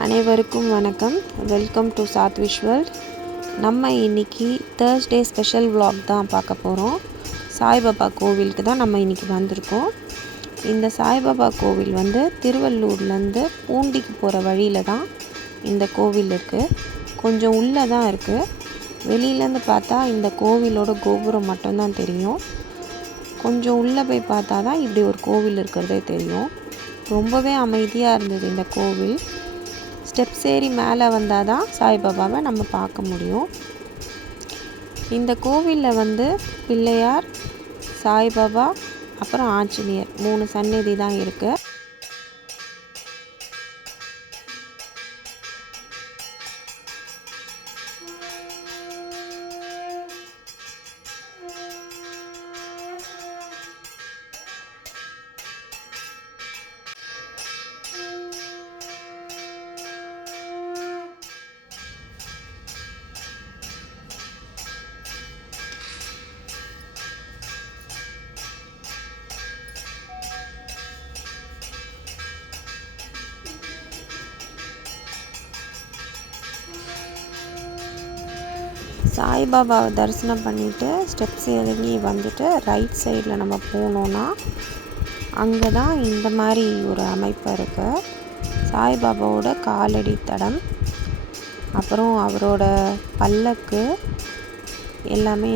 அனைவருக்கும் வணக்கம். Welcome to Chhath visual நம்ம இன்னைக்கு தேர்ஸ்டே ஸ்பெஷல் vlog தான் பார்க்க போகிறோம் சாய்பாபா கோவிலுக்கு தான் நம்ம இன்றைக்கி வந்திருக்கோம். இந்த சாய்பாபா கோவில் வந்து திருவள்ளூர்லேருந்து பூண்டிக்கு போகிற வழியில் தான் இந்த கோவில் இருக்குது கொஞ்சம் உள்ளே தான் இருக்குது வெளியிலேருந்து பார்த்தா இந்த கோவிலோட கோபுரம் மட்டும்தான் தெரியும். கொஞ்சம் உள்ளே போய் பார்த்தா தான் இப்படி ஒரு கோவில் இருக்கிறதே தெரியும். ரொம்பவே அமைதியாக இருந்தது இந்த கோவில். ஸ்டெப்ஸ் ஏறி மேலே வந்தால் தான் சாய்பாபாவை நம்ம பார்க்க முடியும். இந்த கோவிலில் வந்து பிள்ளையார் சாய்பாபா அப்புறம் ஆஞ்சநேயர் மூணு சந்நிதி தான் இருக்குது சாய்பாபாவை தரிசனம் பண்ணிவிட்டு ஸ்டெப்ஸ் இறங்கி வந்துட்டு ரைட் சைடில் நம்ம போனோன்னா அங்கே தான் இந்த மாதிரி ஒரு அமைப்பு இருக்குது சாய்பாபாவோட காலடி தடம் அப்புறம் அவரோட பல்லக்கு எல்லாமே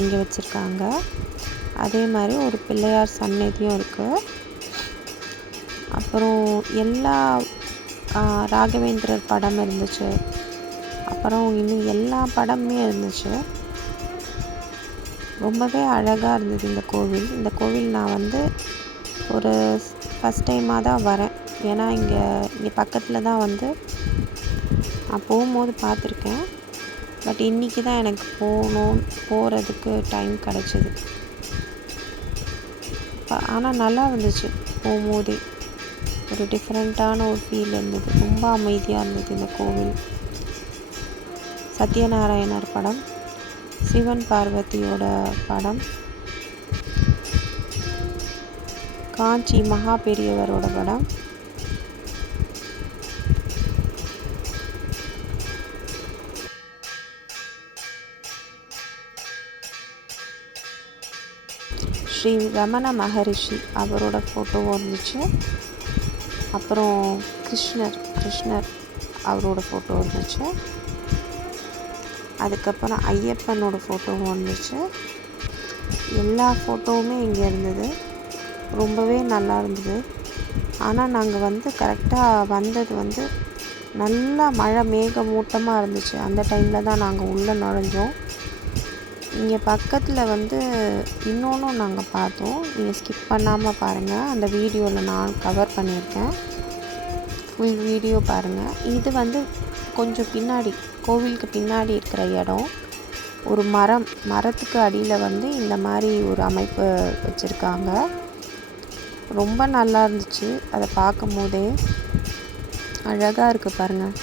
இங்கே வச்சுருக்காங்க. அதே மாதிரி ஒரு பிள்ளையார் சன்னதியும் இருக்குது அப்புறம் எல்லா ராகவேந்திரர் படம் இருந்துச்சு. அப்புறம் இன்னும் எல்லா படமுமே இருந்துச்சு. ரொம்பவே அழகாக இருந்தது இந்த கோவில். இந்த கோவில் நான் வந்து ஒரு ஃபஸ்ட் டைமாக தான் வரேன். ஏன்னா இங்கே இங்கே பக்கத்தில் தான் வந்து நான் போகும்போது பார்த்துருக்கேன். பட் இன்றைக்கி தான் எனக்கு போகணும் போகிறதுக்கு டைம் கிடச்சிது. ஆனால் நல்லா இருந்துச்சு போகும்போதே. ஒரு டிஃப்ரெண்ட்டான ஒரு ஃபீல் இருந்தது. ரொம்ப அமைதியாக இருந்தது இந்த கோவில். சத்யநாராயணர் படம் சிவன் பார்வதியோட படம் காஞ்சி மகா பெரியவரோட படம். ஸ்ரீ ரமண மகரிஷி அவரோட ஃபோட்டோவும் இருந்துச்சு அப்புறம் கிருஷ்ணர் கிருஷ்ணர் அவரோட ஃபோட்டோ இருந்துச்சு அதுக்கப்புறம் ஐயப்பனோட ஃபோட்டோவும் வந்துச்சு. எல்லா ஃபோட்டோவுமே இங்கே இருந்தது. ரொம்பவே நல்லா இருந்தது. ஆனால் நாங்கள் வந்து கரெக்டாக வந்தது வந்து நல்லா மழை மேகமூட்டமாக இருந்துச்சு. அந்த டைமில் தான் நாங்கள் உள்ளே நுழைஞ்சோம். இங்கே பக்கத்தில் வந்து இன்னொன்றும் நாங்கள் பார்த்தோம். நீங்கள் ஸ்கிப் பண்ணாமல் பாருங்கள் அந்த வீடியோவில் நான் கவர் பண்ணியிருக்கேன். ஃபுல் வீடியோ பாருங்கள் இது வந்து கொஞ்சம் பின்னாடி கோவிலுக்கு பின்னாடி இருக்கிற இடம். ஒரு மரம் மரத்துக்கு அடியில் வந்து இந்த மாதிரி ஒரு அமைப்பு வச்சுருக்காங்க. ரொம்ப நல்லா இருந்துச்சு. அதை பார்க்கும் போதே அழகாக இருக்குது பாருங்கள்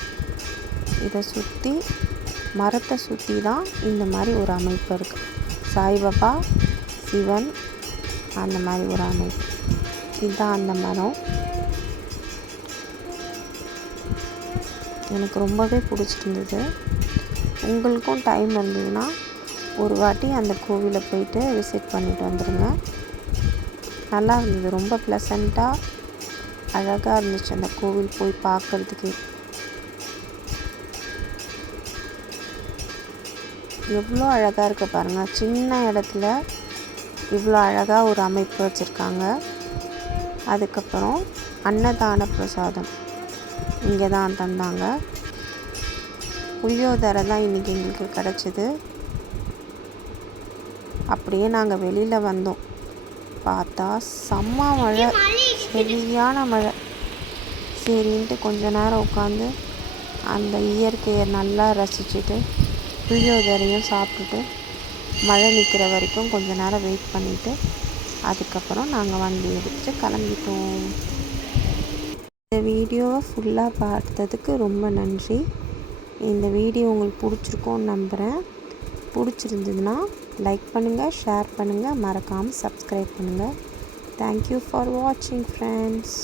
இதை சுற்றி மரத்தை சுற்றி தான் இந்த மாதிரி ஒரு அமைப்பு இருக்குது சாய்பாபா சிவன் அந்த மாதிரி ஒரு அமைப்பு. இதுதான் அந்த மரம். எனக்கு ரொம்பவே பிடிச்சிருந்தது. உங்களுக்கும் டைம் இருந்ததுன்னா ஒரு வாட்டி அந்த கோவிலை போயிட்டு விசிட் பண்ணிட்டு வந்துடுங்க நல்லா இருந்தது. ரொம்ப ப்ளசண்ட்டாக அழகாக இருந்துச்சு அந்த கோவில் போய் பார்க்குறதுக்கு. எவ்வளோ அழகாக இருக்குது பாருங்கள் சின்ன இடத்துல இவ்வளோ அழகாக ஒரு அமைப்பு வச்சுருக்காங்க. அதுக்கப்புறம் அன்னதான பிரசாதம். இங்கே தான் தந்தாங்க. புளியோதரை தான் இன்றைக்கி எங்களுக்கு கிடச்சிது. அப்படியே நாங்கள் வெளியில் வந்தோம். பார்த்தா செம்ம மழை சரியான மழை. சரின்ட்டு கொஞ்ச நேரம் உட்காந்து அந்த இயற்கையை நல்லா ரசிச்சுட்டு புளியோதரையும் சாப்பிட்டுட்டு மழை நிற்கிற வரைக்கும் கொஞ்ச நேரம் வெயிட் பண்ணிவிட்டு அதுக்கப்புறம் நாங்கள் வண்டி எடுத்து கிளம்பிட்டோம். வீடியோவை ஃபுல்லாக பார்த்ததுக்கு ரொம்ப நன்றி. இந்த வீடியோ உங்களுக்கு பிடிச்சிருக்கோன்னு நம்புகிறேன் பிடிச்சிருந்ததுன்னா லைக் பண்ணுங்கள் ஷேர் பண்ணுங்கள் மறக்காமல் சப்ஸ்கிரைப் பண்ணுங்கள் தேங்க்யூ ஃபார் வாட்சிங் ஃப்ரெண்ட்ஸ்